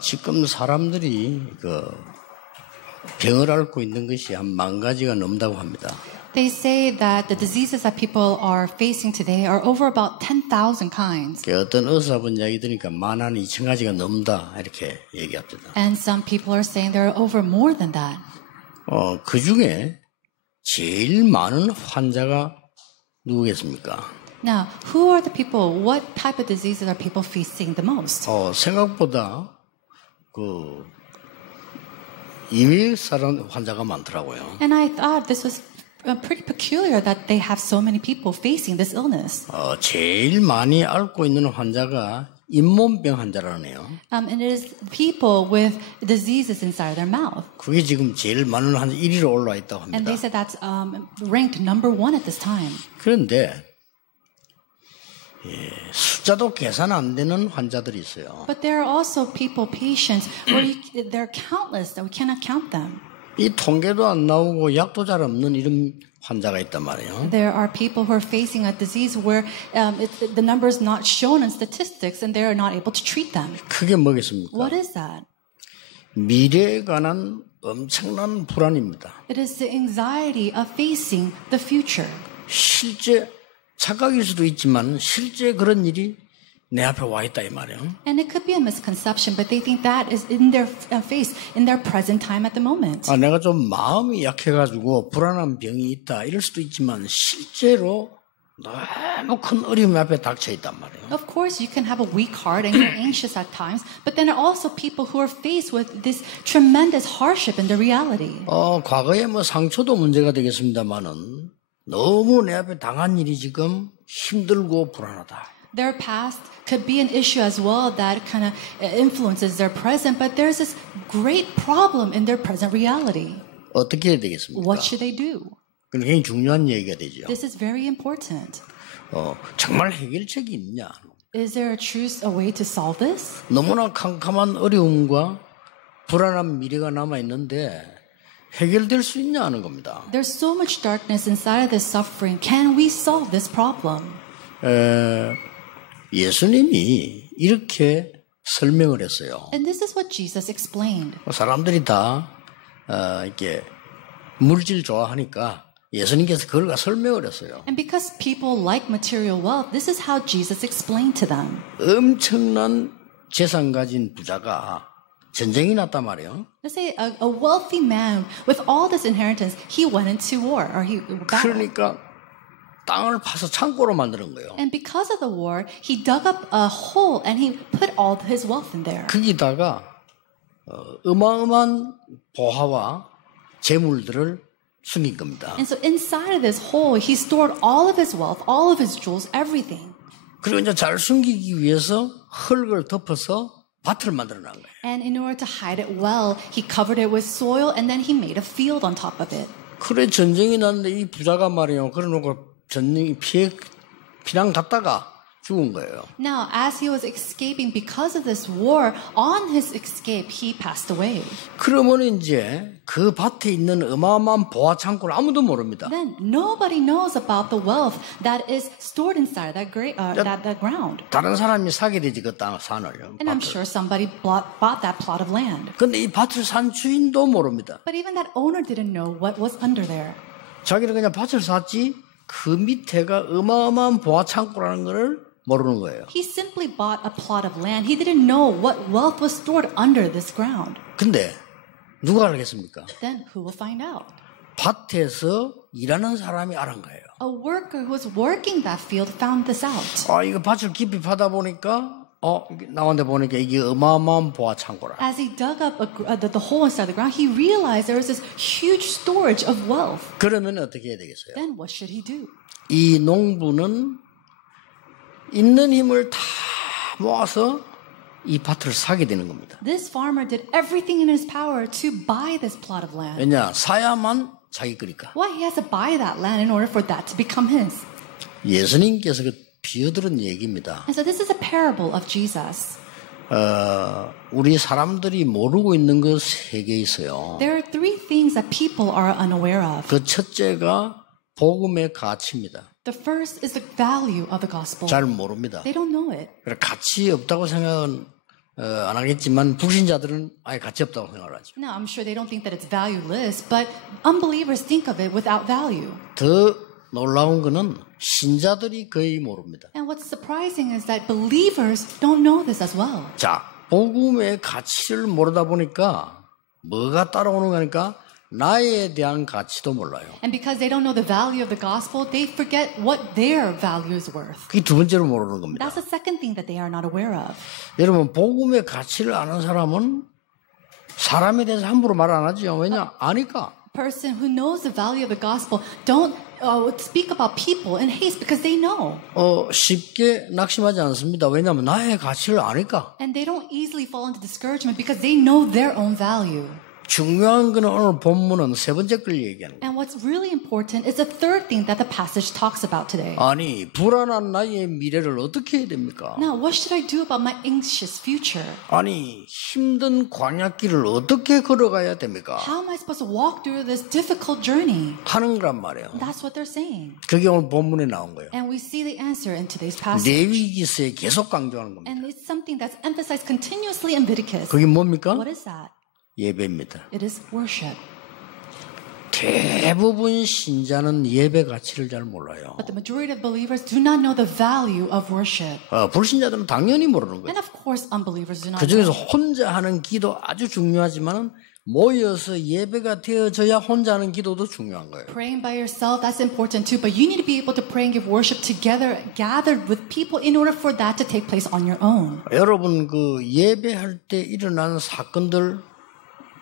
지금 사람들이 병을 앓고 있는 것이 한 10,000가지가 넘다고 합니다. They say that the diseases that people are facing today are over about 10,000 kinds. 어떤 의사분 이야기 들으니까 12,000가지가 넘다 이렇게 얘기합니다. And some people are saying there are over more than that. 그 중에 제일 많은 환자가 누구겠습니까? Now, who are the people? What type of diseases are people facing the most? 생각보다 이외 사람 환자가 많더라고요. And I thought this was pretty peculiar that they have so many people facing this illness. 제일 많이 앓고 있는 환자가 잇몸병 환자라네요. And it is people with diseases inside their mouth. 그게 지금 제일 많은 환자 1위로 올라와 있다고 합니다. And they said that's ranked number 1 at this time. 그런데 숫자도 계산 안 되는 환자들이 있어요. But there are also people, patients, where they're countless that we cannot count them. 이 통계도 안 나오고 약도 잘 없는 이런 환자가 있단 말이에요. There are people who are facing a disease where the number is not shown in statistics and they are not able to treat them. 그게 뭐겠습니까? What is that? 미래에 관한 엄청난 불안입니다. It is the anxiety of facing the future. 실제 착각일 수도 있지만 실제 그런 일이 내 앞에 와 있다 이 말이에요. And it could be a misconception, but they think that is in their face, in their present time at the moment. 내가 좀 마음이 약해가지고 불안한 병이 있다 이럴 수도 있지만 실제로 너무 큰 어려움 앞에 닥쳐 있단 말이에요. Of course, you can have a weak heart and you're anxious at times, but then there are also people who are faced with this tremendous hardship in the reality. 과거에 상처도 문제가 되겠습니다만은 너무 내 앞에 당한 일이 지금 힘들고 불안하다. Their past could be an issue as well that kind of influences their present, but there's this great problem in their present reality. 어떻게 해야 되겠습니까? What should they do? 굉장히 중요한 얘기가 되죠. This is very important. 정말 해결책이 있냐? Is there a way to solve this? 너무나 캄캄한 어려움과 불안한 미래가 남아 있는데 해결될 수 있냐 하는 겁니다. There's so much darkness inside of this suffering. Can we solve this problem? 예수님이 이렇게 설명을 했어요. And this is what Jesus explained. 사람들이 다 이렇게 물질 좋아하니까 예수님께서 그걸 설명을 했어요. And because people like material wealth, this is how Jesus explained to them. 엄청난 재산 가진 부자가 전쟁이 났단 말이에요. Let's say a wealthy man with all this inheritance, he went into war or he battled. 그러니까 땅을 파서 창고로 만드는 거예요. And because of the war, he dug up a hole and he put all his wealth in there. 거기다가 어마어마한 보화와 재물들을 숨긴 겁니다. And so inside of this hole, he stored all of his wealth, all of his jewels, everything. 그리고 이제 잘 숨기기 위해서 흙을 덮어서 밭을 만들어 놓은 거예요. And in order to hide it well, he covered it with soil and then he made a field on top of it. 그래 전쟁이 났는데 이 부자가 말이에요. 그래놓고 전쟁이 피난 갔다가 죽은 거예요. Now, as he was escaping because of this war, on his escape, he passed away. 그러면 이제 그 밭에 있는 어마어마한 보화 창고를 아무도 모릅니다. Then nobody knows about the wealth that is stored inside that ground. 다른 사람이 사게 되지 그 땅 산을. And I'm sure somebody bought that plot of land. 근데 이 밭을 산 주인도 모릅니다. But even that owner didn't know what was under there. 자기는 그냥 밭을 샀지 그 밑에가 어마어마한 보화 창고라는 것을 모르는 거예요. He simply bought a plot of land. He didn't know what wealth was stored under this ground. 근데 누가 알겠습니까? Then who will find out? 밭에서 일하는 사람이 알은 거예요. A worker who was working that field found this out. 이거 밭을 깊이 파다 보니까 나온데 보니까 이게 어마어마한 보화 창고라. As he dug up the hole inside the ground, he realized there was this huge storage of wealth. 그러면 어떻게 해야 되겠어요? Then what should he do? 이 농부는 있는 힘을 다 모아서 이 밭을 사게 되는 겁니다. This farmer did everything in his power to buy this plot of land. 왜냐? 사야만 자기 거니까. Why? He has to buy that land in order for that to become his. 예수님께서 그 비어들은 얘기입니다. And so this is a parable of Jesus. 우리 사람들이 모르고 있는 것 세 개 있어요. There are three things that people are unaware of. 그 첫째가 복음의 가치입니다. The first is the value of the gospel. 잘 모릅니다. They don't know it. 가치 없다고 생각은 안 하겠지만 불신자들은 아예 가치 없다고 생각을 하죠. Now, I'm sure they don't think that it's valueless, but unbelievers think of it without value. 더 놀라운 거는 신자들이 거의 모릅니다. And what's surprising is that believers don't know this as well. 자, 복음의 가치를 모르다 보니까 뭐가 따라오는 거니까 나에 대한 가치도 몰라요. And because they don't know the value of the gospel, they forget what their value is worth. 그게 두 번째로 모르는 겁니다. That's the second thing that they are not aware of. 여러분, 복음의 가치를 아는 사람은 사람에 대해서 함부로 말 안 하죠. 왜냐? 아니까. Person who knows the value of the gospel don't speak about people in haste because they know. 쉽게 낙심하지 않습니다. 왜냐하면 나의 가치를 아니까. And they don't easily fall into discouragement because they know their own value. 중요한 거는 오늘 본문은 세 번째 걸 얘기하는 거예요. And what's really important is the third thing that the passage talks about today. 아니, 불안한 나의 미래를 어떻게 해야 됩니까? Now, what should I do about my anxious future? 아니, 힘든 광야길을 어떻게 걸어가야 됩니까? How am I supposed to walk through this difficult journey? 하는 거란 말이에요. That's what they're saying. 그게 오늘 본문에 나온 거예요. And we see the answer in today's passage. 레위기서에 계속 강조하는 겁니다. And it's something that's emphasized continuously in Leviticus. 그게 뭡니까? What is that? 예배입니다. It is worship. 대부분 신자는 예배 가치를 잘 몰라요. But the majority of believers do not know the value of worship. 불신자들은 당연히 모르는 거예요. And of course, unbelievers do not 그 중에서 know. 혼자 하는 기도 아주 중요하지만 모여서 예배가 되어져야 혼자 하는 기도도 중요한 거예요. Praying by yourself, that's important too. But you need to be able to pray and give worship together, gathered with people in order for that to take place on your own. 여러분 그 예배할 때 일어나는 사건들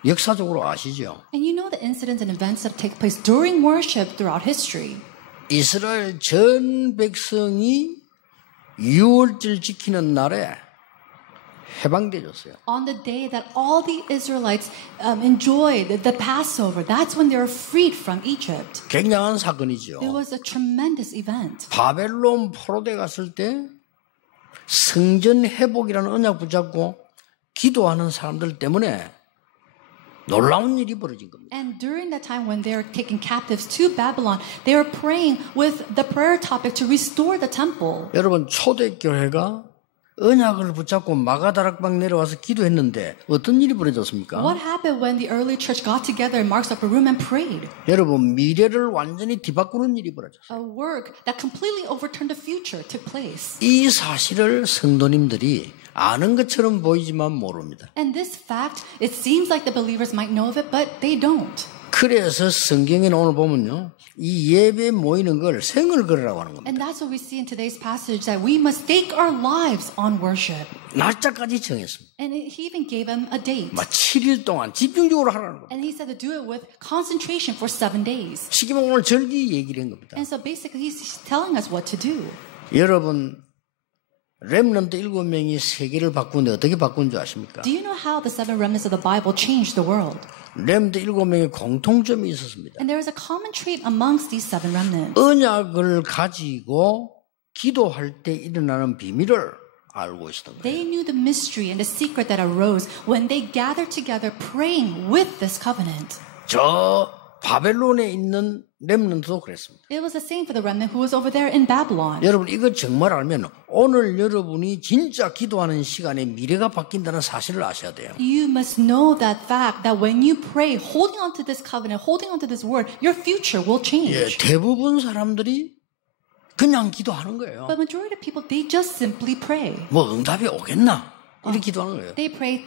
역사적으로 아시죠? And you know the incidents and events that take place during worship throughout history. 이스라엘 전 백성이 유월절 지키는 날에 해방되었어요. On the day that all the Israelites enjoyed the Passover, that's when they were freed from Egypt. 굉장한 사건이죠. It was a tremendous event. 바벨론 포로대 갔을 때 성전 회복이라는 언약 붙잡고 기도하는 사람들 때문에 놀라운 일이 벌어진 겁니다. And during that time when they were taken captives to Babylon, they were praying with the prayer topic to restore the temple. 여러분 초대교회가 언약을 붙잡고 마가다락방 내려와서 기도했는데 어떤 일이 벌어졌습니까? What happened when the early church got together in Mark's upper room and prayed? 여러분 미래를 완전히 뒤바꾸는 일이 벌어졌어요. A work that completely overturned the future took place. 이 사실을 성도님들이 아는 것처럼 보이지만 모릅니다. And this fact, it seems like the believers might know of it, but they don't. 그래서 성경에 오늘 보면요. 이 예배 모이는 걸 생을 걸으라고 하는 겁니다. And that's what we see in today's passage, that we must stake our lives on worship. 날짜까지 정했습니다. And he even gave them a date. 7일 동안 집중적으로 하라는 겁니다. And he said to do it with concentration for 7 days. 쉽게 말하면 오늘 절기 얘기를 한 겁니다. And so basically he's telling us what to do. 여러분 렘넌트 7명이 세계를 바꾸는데 어떻게 바꾼 줄 아십니까? Do you know how the 7 remnants of the Bible changed the world? 렘넌트 7명의 공통점이 있었습니다. And there is a common trait amongst these 7 remnants. 언약을 가지고 기도할 때 일어나는 비밀을 알고 있었던 거예요. They knew the mystery and the secret that arose when they gathered together praying with this covenant. 저 바벨론에 있는 렘넌트도 그랬습니다. It was the same for the remnant who was over there in Babylon. 여러분 이거 정말 알면 오늘 여러분이 진짜 기도하는 시간에 미래가 바뀐다는 사실을 아셔야 돼요. You must know that fact that when you pray, holding on to this covenant, holding on to this word, your future will change. 대부분 사람들이 그냥 기도하는 거예요. But majority of people, they just simply pray. 뭐 응답이 오겠나? 이렇게 기도하는 거예요. They pray,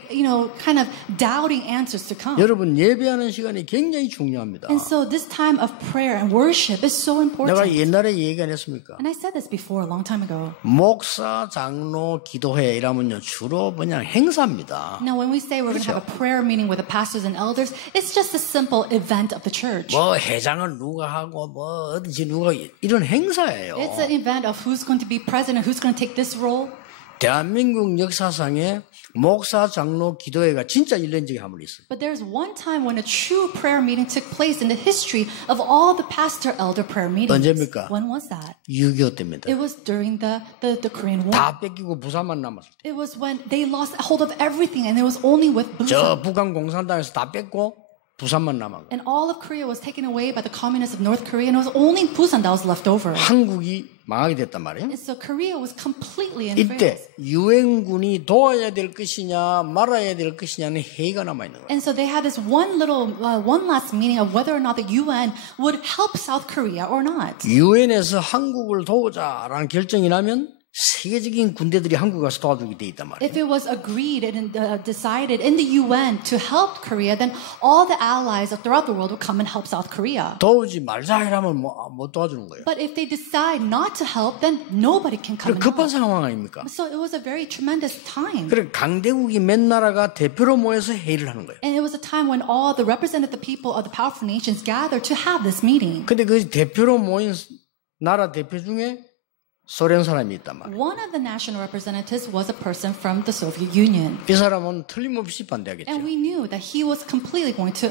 kind of doubting answers to come. 여러분 예배하는 시간이 굉장히 중요합니다. And so this time of prayer and worship is so important. 내가 옛날에 얘기 안 했습니까? And I said this before a long time ago. 목사, 장로, 기도회 이라면요 주로 그냥 행사입니다. Now, when we say we're going to have a prayer meeting with the pastors and elders, it's just a simple event of the church. 뭐 회장을 누가 하고 뭐 어디지 누가 이런 행사예요. It's an event of who's going to be president, who's going to take this role. 대한민국 역사상에 목사, 장로, 기도회가 진짜 일낸 적이 한 번 있어요. But there's one time when a true prayer meeting took place in the history of all the pastor elder prayer meetings. 언제입니까? When was that? 6.25 때입니다. It was during the Korean War. 다 뺏기고 부산만 남았을 때. It was when they lost hold of everything and it was only with 저 Busan. 북한 공산당에서 다 뺏고 부산만 남은 거예요. And all of Korea was taken away by the communists of North Korea, and it was only Busan that was left over. 한국이 망하게 됐단 말이에요. And so Korea was completely in 이때 France. 유엔군이 도와야 될 것이냐 말아야 될 것이냐는 회의가 남아 있는 거예요. And so they had this one last meeting of whether or not the UN would help South Korea or not. 유엔에서 한국을 도우자라는 결정이 나면 세계적인 군대들이 한국에 가서 도와주게 돼 있단 말이에요. If it was agreed and decided in the UN to help Korea, then all the allies throughout the world would come and help South Korea. 도우지 말자 이러면 못 도와주는 거예요. But if they decide not to help, then nobody can come and 급한 help. 상황 아닙니까? So it was a very tremendous time. 그래 강대국이 몇 나라가 대표로 모여서 회의를 하는 거예요. And it was a time when all the representative people of the powerful nations gathered to have this meeting. 근데 그 대표로 모인 나라 대표 중에 소련 사람이 있단 말이에요. One of the national representatives was a person from the Soviet Union. 이 사람은 틀림없이 반대하겠죠. And we knew that he was completely going to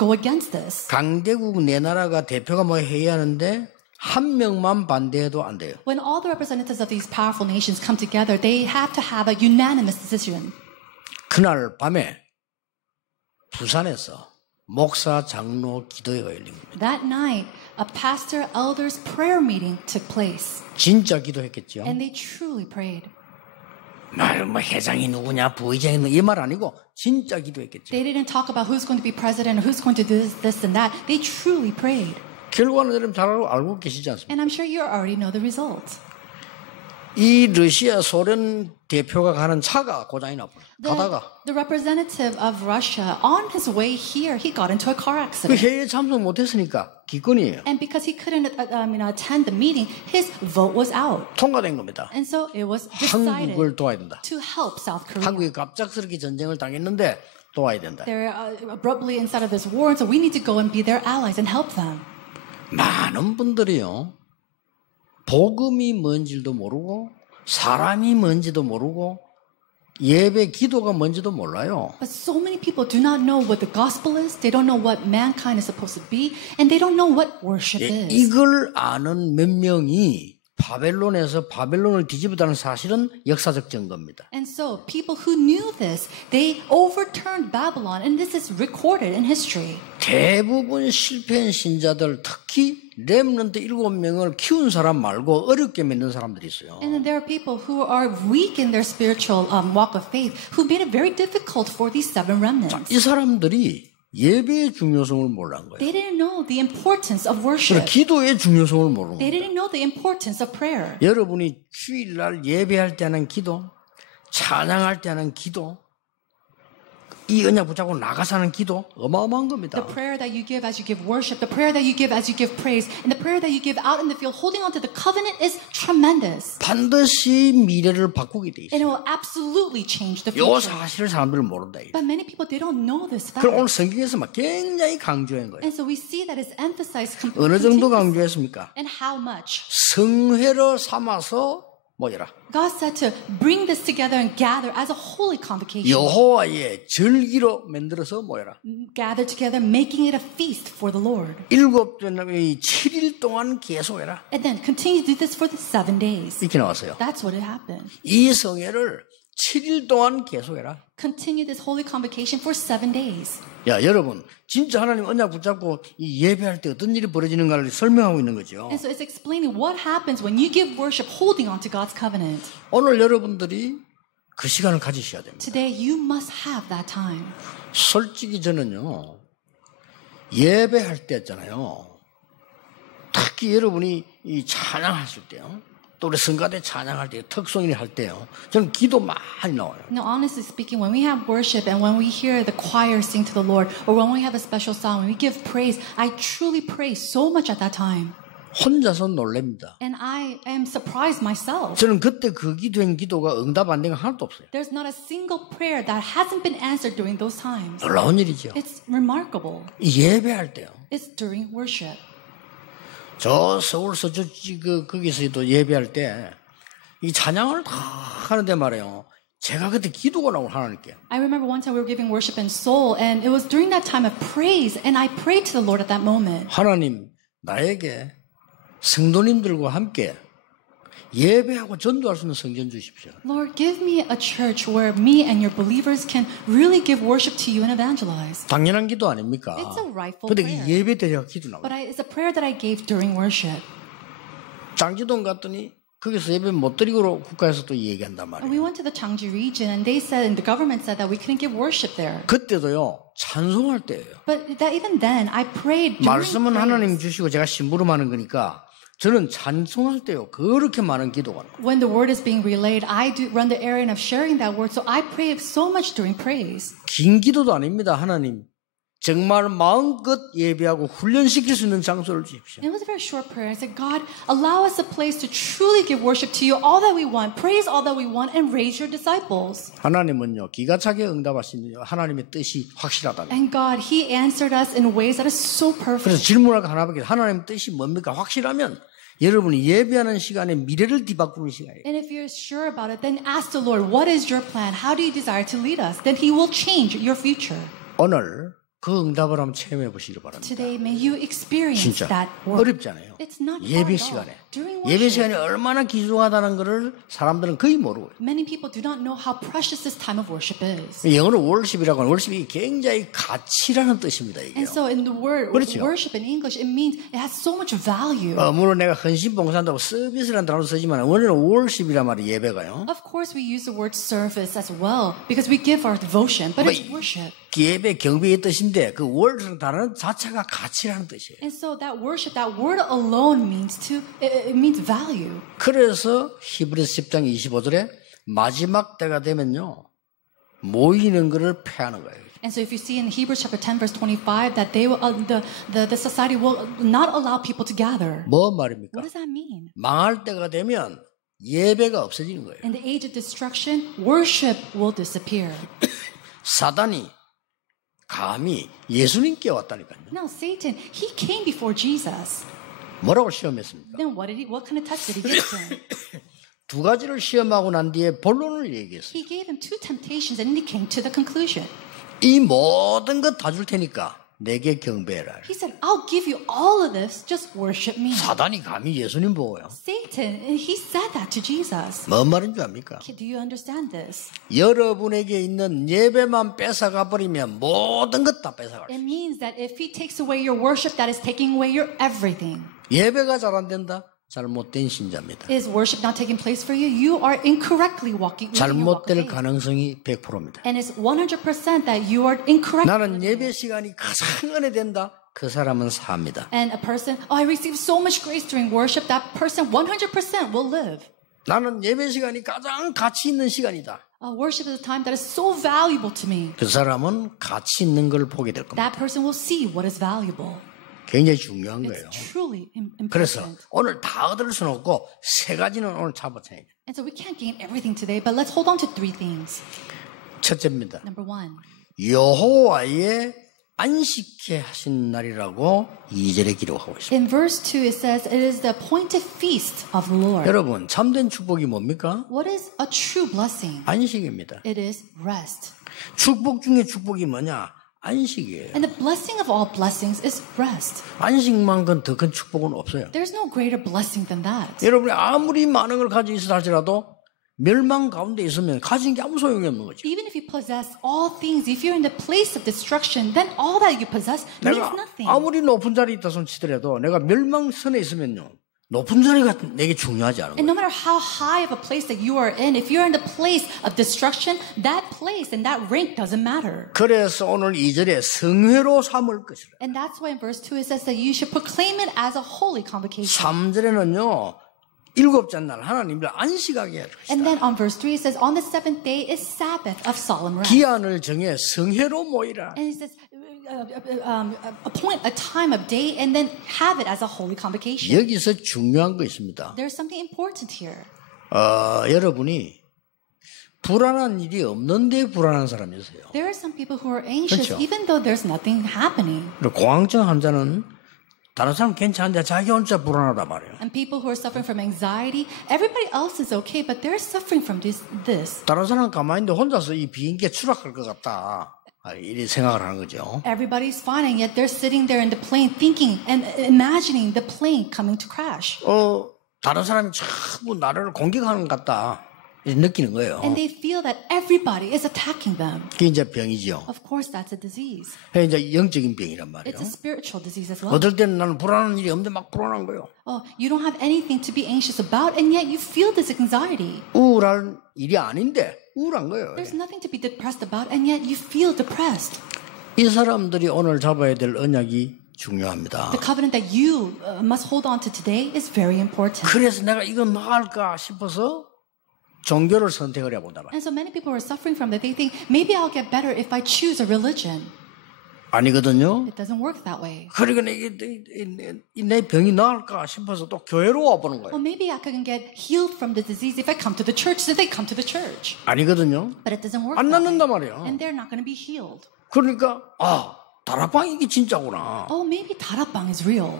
go against this. 강대국 네 나라가 대표가 뭐 회의하는데 한 명만 반대해도 안 돼요. When all the representatives of these powerful nations come together, they have to have a unanimous decision. 그날 밤에 부산에서 목사 장로 기도회가 열린 겁니다. That night, a pastor elders prayer meeting took place. 진짜 기도했겠죠. And they truly prayed. 뭐 회장이 누구냐 부의장이 누구냐 이 말 아니고 진짜 기도했겠죠. They didn't talk about who's going to be president or who's going to do this and that. They truly prayed. 결과는 여러분 잘 알고 계시지 않습니까? And I'm sure you already know the results. 이 러시아 소련 대표가 가는 차가 고장이 나버려. 가다가 The representative of Russia, on his way here, he got into a car 그 accident. 회의에 참석 못했으니까 기권이에요. And because he couldn't attend the meeting, his vote was out. 통과된 겁니다. And so it was decided 한국을 도와야 된다. to help South Korea. 한국이 갑작스럽게 전쟁을 당했는데 도와야 된다. They're abruptly inside of this war, and so we need to go and be their allies and help them. 많은 분들이요. 복음이 뭔지도 모르고 사람이 뭔지도 모르고 예배 기도가 뭔지도 몰라요. But so many people do not know what the gospel is. They don't know what mankind is supposed to be, and they don't know what worship is. 이걸 아는 몇 명이 바벨론에서 바벨론을 뒤집었다는 사실은 역사적 증거입니다. And so people who knew this, they overturned Babylon, and this is recorded in history. 대부분 실패한 신자들 특히 렘넌트 7명을 키운 사람 말고 어렵게 믿는 사람들이 있어요. And then there are people who are weak in their spiritual walk of faith who made it very difficult for these 7 remnants. 이 사람들이 예배의 중요성을 몰란 거예요. They didn't know the importance of 그리고 worship. 기도의 중요성을 모르는 They 거예요. didn't know the importance of prayer. 여러분이 주일날 예배할 때 하는 기도, 찬양할 때 하는 기도, 이 언약 붙잡고 나가서 하는 기도 어마어마한 겁니다. The prayer that you give as you give worship, the prayer that you give as you give praise, and the prayer that you give out in the field holding on to the covenant is tremendous. 반드시 미래를 바꾸게 돼 And 있어요. it will absolutely change the 이 future. 사실을 사람들은 모른다. But many people, they don't know this fact. 그럼 오늘 성경에서 막 굉장히 강조한 거예요. And so we see that it's emphasized 어느 정도 continuously. 강조했습니까? And how much? 성회로 삼아서 모여라. God said to bring this together and gather as a holy convocation. 여호와의 절기로 만들어서 모여라. Gather together, making it a feast for the Lord. 7일 동안 계속해라. And then continue to do this for the 7 days. 이렇게 나왔어요. That's what it happened. 이 성회를 7일 동안 계속해라. Continue this holy convocation for 7 days. 야, 여러분, 진짜 하나님 언약 붙잡고 이 예배할 때 어떤 일이 벌어지는가를 설명하고 있는 거죠. And so it's explaining what happens when you give worship holding on to God's covenant. 오늘 여러분들이 그 시간을 가지셔야 됩니다. Today you must have that time. 솔직히 저는요, 예배할 때 있잖아요. 특히 여러분이 이 찬양하실 때요. 또 우리 성가대 찬양할 때, 특송일 할 때요. 저는 기도 많이 나와요. Now, honestly speaking, when we have worship and when we hear the choir sing to the Lord, or when we have a special song, when we give praise, I truly pray so much at that time. 혼자서 놀랍니다. And I am surprised myself. 저는 그때 그 기도한 기도가 응답 안 된 거 하나도 없어요. There's not a single prayer that hasn't been answered during those times. 놀라운 일이죠. It's remarkable. 이 예배할 때요. It's during worship. 저 서울 서초지 거기서도 예배할 때 이 찬양을 다 하는데 말이에요. 제가 그때 기도가 나오고 하나님께. I remember one time we were giving worship in Seoul, and it was during that time of praise, and I prayed to the Lord at that moment. 하나님, 나에게 성도님들과 함께 예배하고 전도할 수 있는 성전 주십시오. Lord, give me a church where me and your believers can really give worship to you and evangelize. 당연한 기도 아닙니까? It's a rightful 근데 prayer. 예배 때가 기도 나와요. But it's a prayer that I gave during worship. 장지동 갔더니 거기서 예배 못 드리고 국가에서 또 얘기한단 And 말이에요. we went to the Changji region and they said, and the government said that we couldn't give worship there. 그때도요 찬송할 때예요. But that even then, I prayed during 말씀은 하나님 praise. 주시고 제가 심부름하는 거니까 저는 찬송할 때요 그렇게 많은 기도가 나요. When the word is being relayed, I do run the errand of sharing that word. So I pray so much during praise. 긴 기도도 아닙니다. 하나님 정말 마음껏 예배하고 훈련시킬 수 있는 장소를 주십시오. It was a very short prayer. I said, God, allow us a place to truly give worship to you, all that we want, praise all that we want, and raise your disciples. 하나님은요 기가 차게 응답하시는 하나님의 뜻이 확실하다는. And God, He answered us in ways that is so 그래서 perfect. 질문할 거 하나밖에 하나님 뜻이 뭡니까? 확실하면 여러분이 예배하는 시간에 미래를 뒤바꾸는 시간이에요. And if you're sure about it, then ask the Lord, what is your plan? How do you desire to lead us? Then He will change your future. 오늘 그 응답을 한번 체험해 보시기 바랍니다. Today, may you experience 진짜 that work. 어렵잖아요. It's not hard 예배 at all. 시간에 During 예배 worship, 시간이 얼마나 귀중하다는 것을 사람들은 거의 모르고 many people do not know how precious this time of worship is. 영어로 월십이라고 하는 월십이 굉장히 가치라는 뜻입니다. 이게요. And so in the word 그렇죠. worship in English, it means it has so much value. 물론 내가 헌신 봉사한다고 서비스라는 단어를 쓰지만 원래는 월십이란 말이 예배가요. Of course, we use the word service as well because we give our devotion, but it's worship. 예배 경배의 뜻인데 그 월이라는 단어 자체가 가치라는 뜻이에요. And so that worship, that word alone means it means value. 그래서 히브리서 10장 25절에 마지막 때가 되면요 모이는 것을 폐하는 거예요. And so if you see in Hebrews chapter 10 verse 25 that they will, the society will not allow people to gather. 뭐 말입니까? What does that mean? 망할 때가 되면 예배가 없어지는 거예요. In the age of destruction, worship will disappear. 사단이 감히 예수님께 왔다니까요. Now Satan, he came before Jesus. 뭐라고 시험했습니까? Then what kind of test did he give to him? 두 가지를 시험하고 난 뒤에 본론을 얘기했어요. He gave him two temptations and he came to the conclusion. 이 모든 것 다 줄 테니까 내게 경배해라. He said, I'll give you all of this, just worship me. 사단이 감히 예수님 보고요. Satan, he said that to Jesus. 뭔 말인 줄 압니까? Do you understand this? 여러분에게 있는 예배만 뺏어가 버리면 모든 것 다 뺏어갈 수 It 있어요. means that if he takes away your worship, that is taking away your everything. 예배가 잘 안 된다? 잘못된 신자입니다. Is worship not taking place for you? You are incorrectly walking. 잘못될 가능성이 100%입니다. And it's 100% that you are incorrect. 나는 예배 시간이 가장 은혜된다. 그 사람은 삽니다. And a person, I receive so much grace during worship, that person 100% will live. 나는 예배 시간이 가장 가치 있는 시간이다. Worship is a time that is so valuable to me. 그 사람은 가치 있는 걸 보게 될 겁니다. That person will see what is valuable. 굉장히 중요한 거예요. It's truly 그래서 important. 오늘 다 얻을 수는 없고 세 가지는 오늘 잡아쳐야 돼요. And so we can't gain everything today, but let's hold on to three things. 첫째입니다. Number one, 여호와의 안식케 하신 날이라고 2절에 기록하고 있습니다. in verse 2 it says, it is the appointed feast of the Lord. 여러분 참된 축복이 뭡니까? What is a true blessing? 안식입니다. It is rest. 축복 중에 축복이 뭐냐? 안식이에요. And the blessing of all blessings is rest. 안식만큼 더 큰 축복은 없어요. There's no greater blessing than that. 여러분이 아무리 많은 걸 가지고 있어 할지라도 멸망 가운데 있으면 가진 게 아무 소용이 없는 거죠. Even if you possess all things, if you're in the place of destruction, then all that you possess means 내가 nothing. 아무리 높은 자리에 있다 손 치더라도 내가 멸망선에 있으면요. 높은 자리가 내게 중요하지 않은 And 거예요. no matter how high of a place that you are in, if you're in the place of destruction, that place and that rank doesn't matter. 그래서 오늘 2절에 성회로 삼을 것이라. And that's why in verse 2 it says that you should proclaim it as a holy convocation. 3절에는요. 일곱째 날 하나님을 안식하게 할 And 것이다. then on verse 3 it says, on the seventh day is Sabbath of solemn rest. 기한을 정해 성회로 모이라. And it says, appoint a time of day and then have it as a holy convocation. 여기서 중요한 거 있습니다. There's something important here. 여러분이 불안한 일이 없는데 불안한 사람이 있어요. There are some people who are anxious 그렇죠. even though there's nothing happening. 그리고 공황증 환자는 다른 사람 괜찮은데 자기 혼자 불안하단 말이에요. And people who are suffering from anxiety, everybody else is okay, but they're suffering from this. 다른 사람 가만히 있는데 혼자서 이 비행기에 추락할 것 같다. 이렇게 생각을 하는 거죠. Everybody's fine, and yet they're sitting there in the plane thinking and imagining the plane coming to crash. 다른 사람이 전부 나를 공격하는 것 같다 이렇게 느끼는 거예요. And they feel that everybody is attacking them. 그게 이제 병이죠. Of course, that's a disease. 그게 이제 영적인 병이란 말이에요. It's a spiritual disease as well. 어떨 때는 나는 불안한 일이 없는데 막 불안한 거예요. Oh, you don't have anything to be anxious about, and yet you feel this anxiety. 우울한 일이 아닌데 우울한 거예요. There's nothing to be depressed about, and yet you feel depressed. 이 사람들이 오늘 잡아야 될 언약이 중요합니다. The covenant that you must hold on to today is very important. 그래서 내가 이건 나을까 싶어서 종교를 선택을 해본단 말이에요. And so many people are suffering from that. They think, maybe I'll get better if I choose a religion. 아니거든요. It doesn't work that way. 그러니까 내 병이 나을까 싶어서 또 교회로 와보는 거예요. Well, maybe I can get healed from the disease if I come to the church, so they come to the church. 아니거든요. But it doesn't work 안 that way. 낫는단 말이에요. And they're not going to be healed. 그러니까 다락방 이게 진짜구나. Oh, maybe 다락방 is real.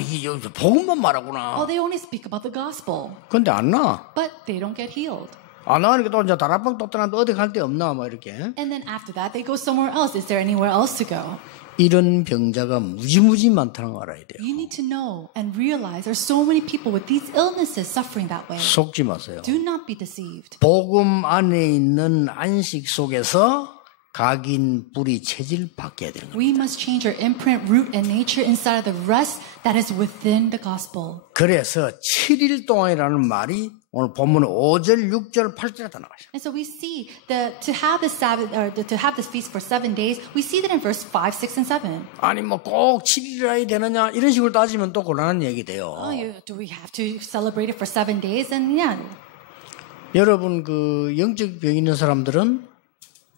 이게 여기서 복음만 말하구나. Oh, they only speak about the gospel. 근데 안 나. But they don't get healed. 안 나니까 또 이제 다락방 또 떠나는데 어디 갈 데 없나 막 이렇게. And then after that, they go somewhere else. Is there anywhere else to go? 이런 병자가 무지무지 많다는 걸 알아야 돼요. You need to know and realize there's so many people with these illnesses suffering that way. 속지 마세요. Do not be deceived. 복음 안에 있는 안식 속에서 각인 뿌리 체질 바뀌어야 되는 거예요. We must change our imprint, root, and nature inside of the rest that is within the gospel. 그래서 7일 동안이라는 말이 오늘 본문 5절, 6절, 8절에 다 나와요. And so we see to have this Sabbath or to have this feast for 7 days. We see that in verse 5, 6, and 7. 아니 뭐 꼭 7일이라 되느냐 이런 식으로 따지면 또 곤란한 얘기 돼요. Do we have to celebrate it for 7 days? And yeah. 여러분 그 영적 병 있는 사람들은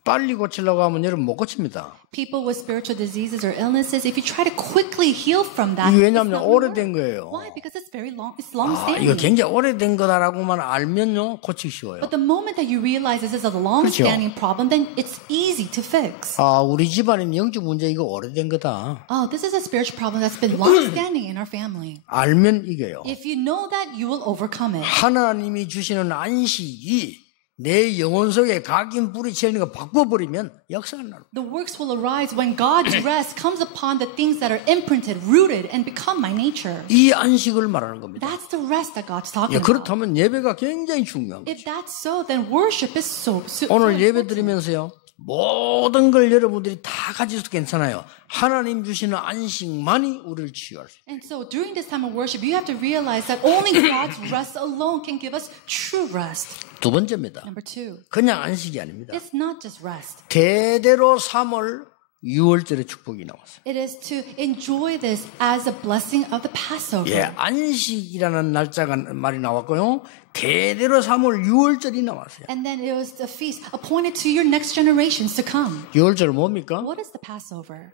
빨리 고치려고 하면 여러분 못 고칩니다. People with spiritual diseases or illnesses, if you try to quickly heal from that, 이게 it's 왜냐하면 not gonna work. 오래된 거예요. Why? Because it's very long. It's 이거 long-standing. 굉장히 오래된 거다라고만 알면요 고치기 쉬워요. But the moment that you realize this is a long-standing problem, then it's easy to fix. 우리 집안엔 영적 문제 이거 오래된 거다. Oh, this is a spiritual problem that's been long-standing in our family. 알면 이겨요. If you know that, you will overcome it. 하나님이 주시는 안식이 내 영혼 속에 각인 뿌리 채는 거 바꿔버리면 역사가 나요. The works will arise when God's rest comes upon the things that are imprinted, rooted, and become my nature. 이 안식을 말하는 겁니다. That's the rest that God's talking about. 그렇다면 예배가 굉장히 중요한 거죠. If that's so, then worship is so 오늘 예배 드리면서요. 모든 걸 여러분들이 다 가지셔도 괜찮아요. 하나님 주시는 안식만이 우리를 치유할 수 있어요. And so during this time of worship, you have to realize that only God's rest alone can give us true rest. 두 번째입니다. Number 2, 그냥 안식이 아닙니다. it's not just rest. 대대로 3월 6월절의 축복이 나왔어요. It is to enjoy this as a blessing of the Passover. 안식이라는 날짜가 말이 나왔고요. 대대로 3월 6월절이 나왔어요. And then it was the feast appointed to your next generations to come. 6월절 뭡니까? What is the Passover?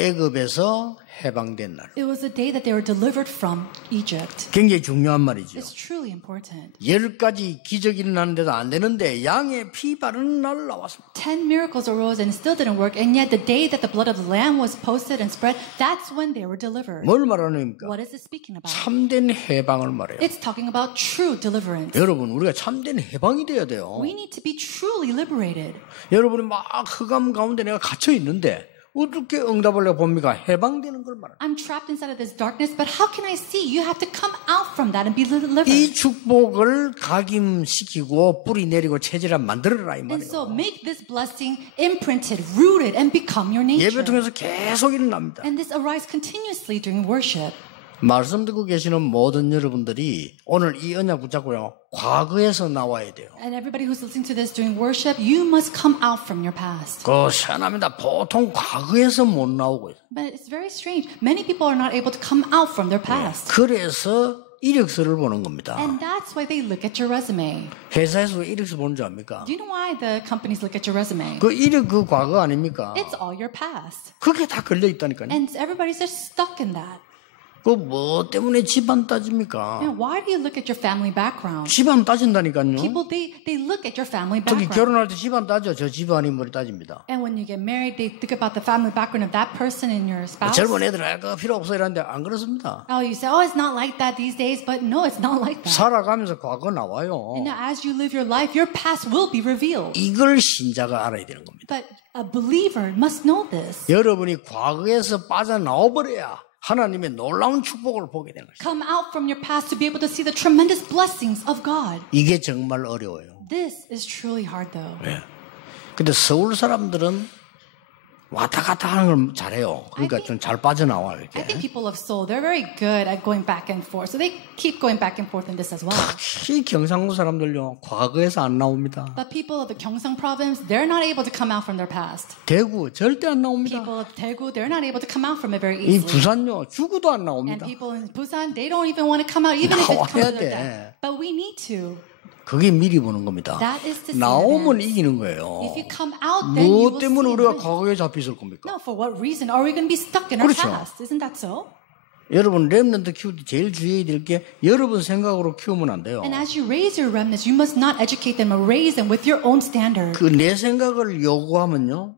애굽에서 해방된 날. It was the day that they were delivered from Egypt. 굉장히 중요한 말이죠. It's truly important. 10가지 기적이 일어나는데도 안 되는데 양의 피 바르는 날 나왔습니다. 10 miracles arose and it still didn't work. And yet the day that the blood of the lamb was posted and spread, that's when they were delivered. 뭘 말하는 겁니까? What is it speaking about? 참된 해방을 말해요. It's talking about true deliverance. 여러분 우리가 참된 해방이 돼야 돼요. We need to be truly liberated. 여러분이 막 흑암 가운데 내가 갇혀 있는데 어떻게 응답을 해봅니까? 해방되는 걸 말합니다. I'm trapped inside of this darkness, but how can I see? You have to come out from that and be delivered. 이 축복을 각임시키고 뿌리 내리고 체질을 만들어라 이 And 말이에요. so make this blessing imprinted, rooted, and become your nature. 예배 통해서 계속 일어납니다. And this arises continuously during worship. 말씀 듣고 계시는 모든 여러분들이 오늘 이 언약 붙잡고요. 과거에서 나와야 돼요. And everybody who's listening to this during worship, you must come out from your past. 그 희한합니다. 보통 과거에서 못 나오고 있어요. But it's very strange. Many people are not able to come out from their past. 그래서 이력서를 보는 겁니다. And that's why they look at your resume. 회사에서 왜 이력서 보는 줄 압니까? Do you know why the companies look at your resume? 그 이력 그 과거 아닙니까? It's all your past. 그게 다 걸려 있다니까요. And everybody's just stuck in that. 그 뭐 때문에 집안 따집니까? And why do you look at your family background? 집안 따진다니까요. People, they look at your family 특히 background. 결혼할 때 집안 따져. 저 집안이 뭘 따집니다. And when you get married, they think about the family background of that person and your spouse. 젊은 애들은 그거 필요 없어 이러는데 안 그렇습니다. Oh, you say, oh, it's not like that these days. But no, it's not like that. 살아가면서 과거 나와요. And now as you live your life, your past will be revealed. 이걸 신자가 알아야 되는 겁니다. But a believer must know this. 여러분이 과거에서 빠져나와 버려야 하나님의 놀라운 축복을 보게 되는 것이죠. Come out from your past to be able to see the tremendous blessings of God. 이게 정말 어려워요. This is truly hard though. 예. 근데 서울 사람들은 왔다 갔다 하는 걸 잘해요. 그러니까 좀 잘 빠져나와 이렇게. I think people of Seoul, they're very good at going back and forth. So they keep going back and forth in this as well. 특히 경상도 사람들요. 과거에서 안 나옵니다. But people of the Gyeongsang province, they're not able to come out from their past. 대구 절대 안 나옵니다. People of Daegu, they're not able to come out from it very 이 easily. 부산요. 죽어도 안 And 나옵니다. people in Busan, they don't even want to come out even if it comes to 나와야 their 돼. death. But we need to. 그게 미리 보는 겁니다. That is to see 나오면 advance. 이기는 거예요. If you come out, then you 무엇 will 때문에 see 우리가 advance. 과거에 잡혀 있을 겁니까? No, for what reason are we going to be stuck in our 그렇죠. past? Isn't that so? 여러분 렘넌트 키울 때 제일 주의해야 될 게 여러분 생각으로 키우면 안 돼요. And as you raise your remnants, you must not educate them or raise them with your own standard. 그 내 생각을 요구하면요.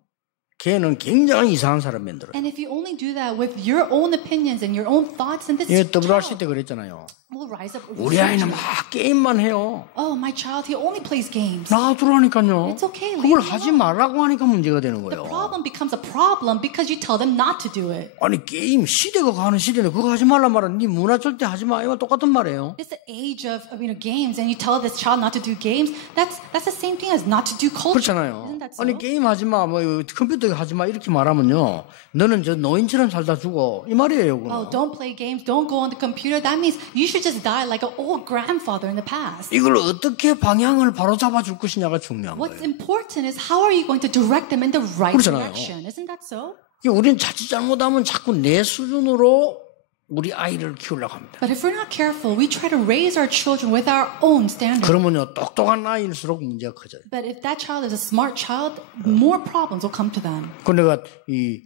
걔는 굉장히 이상한 사람 만들어요. And if you only do that with your own opinions and your own thoughts, then this 예, WRC child 때 그랬잖아요. will rise up. 우리 아이는 막 게임만 해요. Oh, my child, he only plays games. 놔두라니까요. It's okay, leave 그걸 him 하지 alone. 말라고 하니까 문제가 되는 The 거예요. problem becomes a problem because you tell them not to do it. 아니 게임 시대가 가는 시대는 그거 하지 말란 말은 네 문화 절대 하지 마. 이거 똑같은 말이에요. It's the age of games, and you tell this child not to do games. That's the same thing as not to do culture. 그렇잖아요. Isn't that so? 아니 게임 하지 마, 뭐 컴퓨터 하지 마 이렇게 말하면요, 너는 저 노인처럼 살다 죽어 이 말이에요. Oh, 그거. don't play games, don't go on the computer. That means you should just die like an old grandfather in the past. 이걸 어떻게 방향을 바로 잡아줄 것이냐가 중요한 What's 거예요. important is how are you going to direct them in the right 그렇잖아요. direction? Isn't that so? 우리는 자칫 잘못하면 자꾸 내 수준으로 우리 아이를 키우려고 합니다. But if we're not careful, we try to raise our children with our own standards. 그러면요 똑똑한 아이일수록 문제가 커져요. But if that child is a smart child, more problems will come to them. 그 내가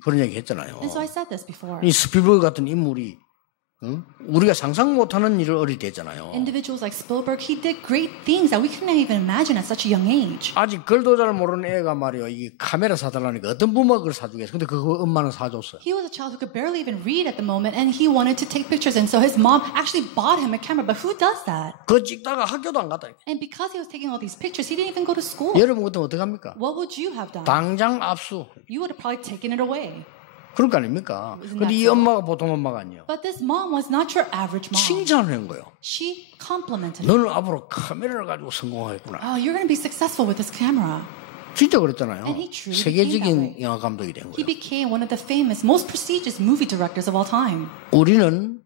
그런 얘기 했잖아요. And so I said this before. 이 스필버그 같은 인물이 우리가 상상 못하는 일을 어릴 때 했잖아요. Individuals like Spielberg, he did great things that we couldn't even imagine at such a young age. 아직 글도 잘 모르는 애가 말이요, 이 카메라 사달라니까 어떤 부모가 그걸 사주겠어. 근데 그거 엄마는 사줬어요. He was a child who could barely even read at the moment, and he wanted to take pictures, and so his mom actually bought him a camera. But who does that? 그거 찍다가 학교도 안 갔다. And because he was taking all these pictures, he didn't even go to school. 여러분 같으면 어떡합니까? What would you have done? 당장 압수. You would have probably taken it away. 그런 거 아닙니까? Isn't 근데 that 이 so? 엄마가 보통 엄마가 아니에요. But this mom was not your average mom. 칭찬을 한 거예요. She complimented him. 너는 앞으로 카메라를 가지고 성공하겠구나. Oh, you're going to be successful with this camera. 진짜 그랬잖아요. And he truly became that 세계적인 way. 영화 감독이 된 He 거예요. became one of the famous, most prestigious movie directors of all time. 우리는